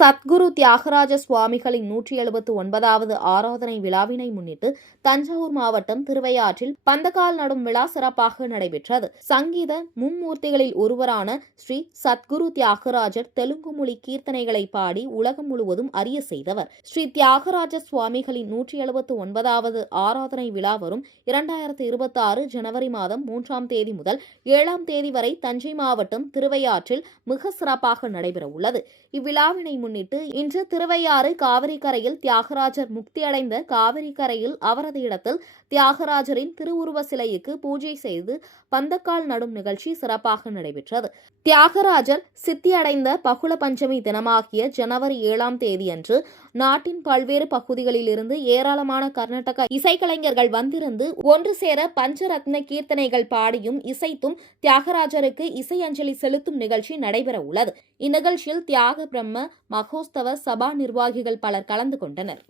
சத்குரு தியாகராஜ சுவாமிகளின் 179வது ஆராதனை விழாவினை முன்னிட்டு தஞ்சாவூர் மாவட்டம் திருவையாற்றில் பந்தக்கால் நடும் விழா சிறப்பாக நடைபெற்றது. சங்கீத மும்மூர்த்திகளில் ஒருவரான ஸ்ரீ சத்குரு தியாகராஜர் தெலுங்கு மொழி கீர்த்தனைகளை பாடி உலகம் முழுவதும் அறிய செய்தவர். ஸ்ரீ தியாகராஜ சுவாமிகளின் 179வது ஆராதனை விழா வரும் 2026 ஜனவரி மாதம் 3ஆம் தேதி முதல் 7ஆம் தேதி வரை தஞ்சை மாவட்டம் திருவையாற்றில் மிக சிறப்பாக நடைபெற உள்ளது. இவ்விழாவினை முன்னிட்டு இன்று திருவையாறு காவிரி கரையில் தியாகராஜர் முக்தியடைந்த காவிரி கரையில் அவரது இடத்தில் தியாகராஜரின் திருவுருவ சிலைக்கு பூஜை செய்து பந்தக்கால் நடும் நிகழ்ச்சி சிறப்பாக நடைபெற்றது. தியாகராஜர் சித்தியடைந்த பகுள பஞ்சமி தினமாகிய ஜனவரி 7ஆம் தேதியன்று நாட்டின் பல்வேறு பகுதிகளில் இருந்து ஏராளமான கர்நாடக இசைக்கலைஞர்கள் வந்திருந்து ஒன்று சேர பஞ்சரத்ன கீர்த்தனைகள் பாடியும் இசைத்தும் தியாகராஜருக்கு இசை அஞ்சலி செலுத்தும் நிகழ்ச்சி நடைபெற உள்ளது. இந்நிகழ்ச்சியில் தியாக பிரம்ம மகோத்சவ சபா நிர்வாகிகள் பலர் கலந்து கொண்டனர்.